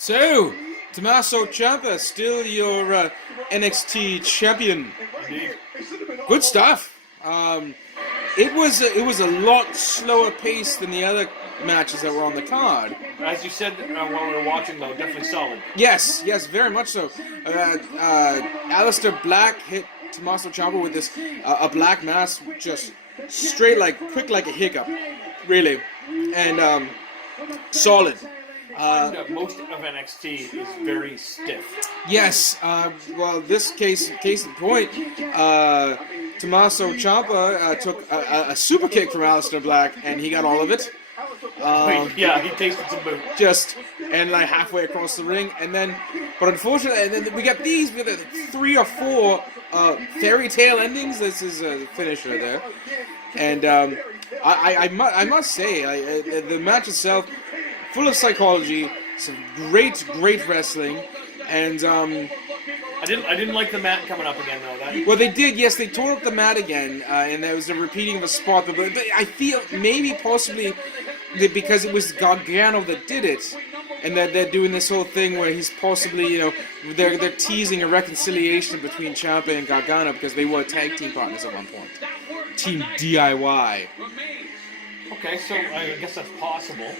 So, Tommaso Ciampa, still your NXT champion. Indeed. Good stuff. It was a lot slower pace than the other matches that were on the card. As you said while we were watching, though, definitely solid. Yes, very much so. Aleister Black hit Tommaso Ciampa with this a black mass, just straight quick like a hiccup, really, and solid. Most of NXT is very stiff. Yes, well, this case in point, Tommaso Ciampa took a super kick from Aleister Black, and he got all of it. Yeah, he tasted some boot. And halfway across the ring, but unfortunately, and then we got 3 or 4 fairy tale endings. This is a finisher there, and I must say, the match itself, full of psychology, some great wrestling, and I didn't like the mat coming up again though. Well, they did. Yes, they tore up the mat again, and there was a repeating of a spot. But I feel maybe possibly because it was Gargano that did it, and that they're doing this whole thing where he's possibly, they're teasing a reconciliation between Ciampa and Gargano because they were tag team partners at one point. Team DIY. Okay, so I guess that's possible.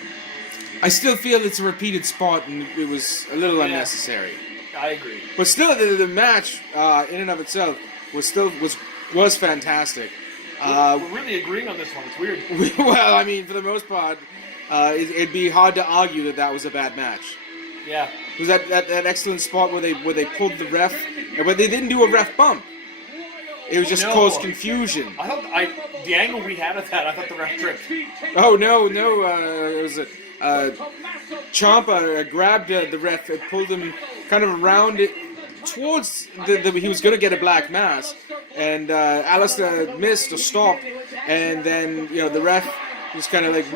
I still feel it's a repeated spot, and it was a little unnecessary. I agree. But still, the match in and of itself was fantastic. We're really agreeing on this one. It's weird. Well, I mean, for the most part, it'd be hard to argue that was a bad match. Yeah. It was that excellent spot where they pulled the ref, but they didn't do a ref bump. It was just caused confusion. I thought the angle we had of that, I thought the ref tripped. Oh no! It was Ciampa grabbed the ref and pulled him kind of around it towards he was going to get a black mask, and Aleister missed or stopped, and then the ref was kind of like.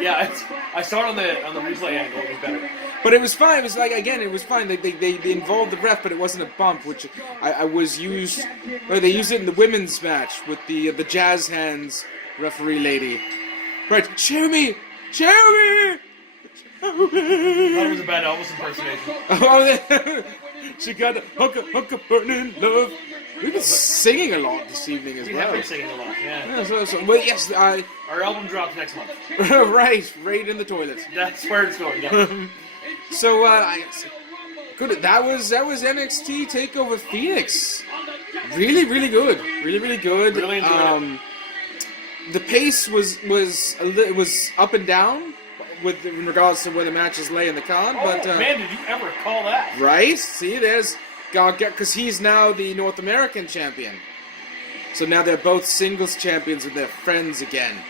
Yeah, I saw it on the replay angle. It was better. But it was fine. It was it was fine. They involved the ref, but it wasn't a bump, which I was used. They used it in the women's match with the jazz hands referee lady. Right, cheer me! That was a bad Elvis impersonation. Oh, she got a hunk of burning love. We've been singing a lot this evening as well. We have been singing a lot, yeah. Well, yes, our album drops next month. right in the toilet. That's where it's going. Yeah. So, good. That was NXT Takeover Phoenix. Really good. Really good. Really enjoyed it. The pace was up and down in regards to where the matches lay in the card. But man, did you ever call that? Right? See, there's because he's now the North American champion. So now they're both singles champions with their friends again.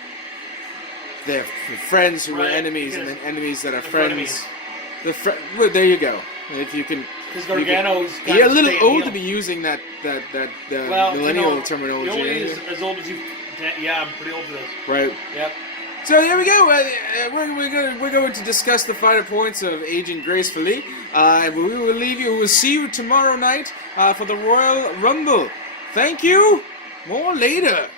They're friends who were enemies, and then enemies that are friends. Well, there you go. If you can. Because Gargano's a little old to be using that millennial terminology. You're only as old as you. Yeah, I'm pretty old for this. Right. Yep. So there we go. We're going to discuss the finer points of aging gracefully. We will leave you. We'll see you tomorrow night for the Royal Rumble. Thank you. More later.